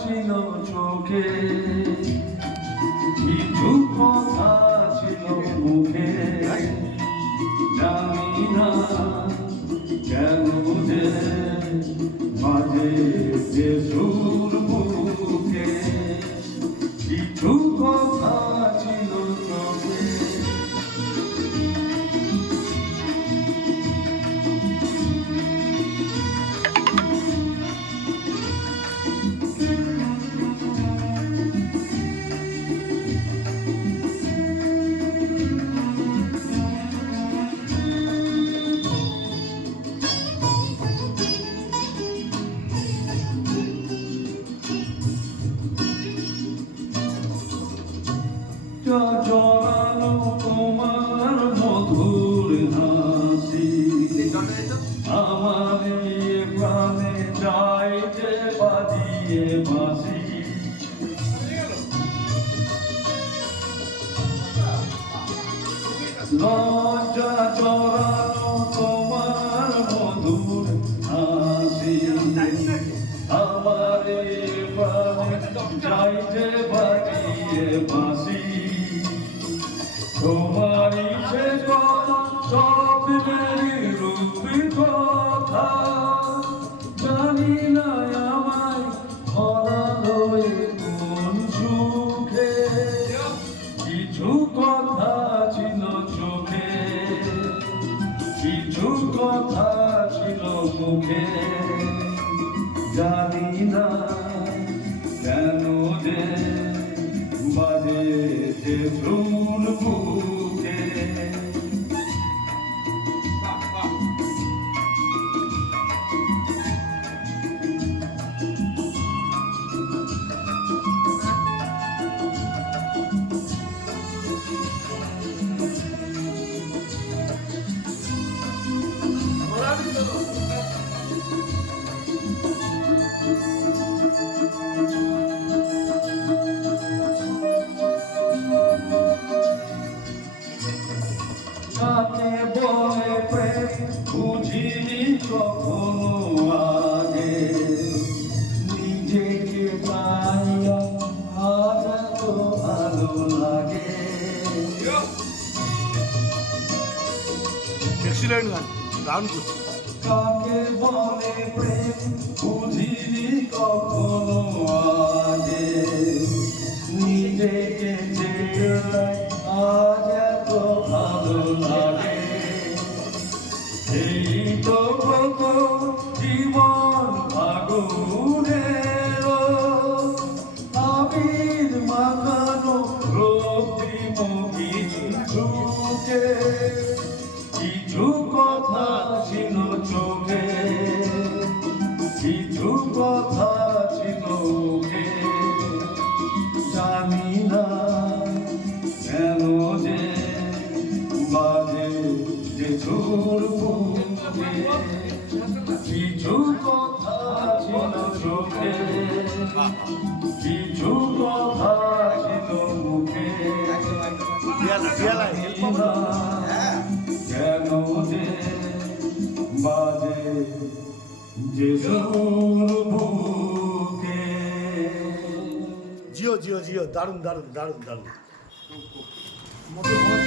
ছিল চোখে, কিছু কথা ছিল মুখে, জানি না কেন যে মাঝে যে সুর বুকে, কিছু কথা ছিল চোখে। জড়ানো তোমার মধুর হাসি, আমার প্রাণে যায় যে বাজিয়ে বাঁশি। লজ্জা জড়ানো তোমার মধুর হাসি, আমার প্রাণে যায় যে বাজিয়ে বাঁশি। তোমারই সে কথা স্বপ্নের রূপী কথা, জানি না আমায় হারালো কোন সুখে, কিছু কথা ছিল চোখে, কিছু কথা ছিল মুখে, জানি না কেন যে বাজে যে সুর বুকে। কাকে বলে প্রেম বুঝিনি কখনো আগে, নিজেকে পাইয়া আজ এত ভালো লাগে। কাকে বলে প্রেম বুঝিনি কখনো আগে, নিজেকে আজ এত ভালো লাগে। এই তো কত জীবন আগুনের আবির মাখানো রক্তিমুখী চোখে, কিছু কথা ছিল চোখে, কিছু কথা ছিল মুখে, জানি না কেন যে বাজে যে সুর বুকে, কিছু কথা ছিল চোখে, কিছু কথা ছিল মুখে, কেন যে বাজে যে সুর বুকে। জিও জিও জিও, দারুণ দারুণ দারুণ দারুণ।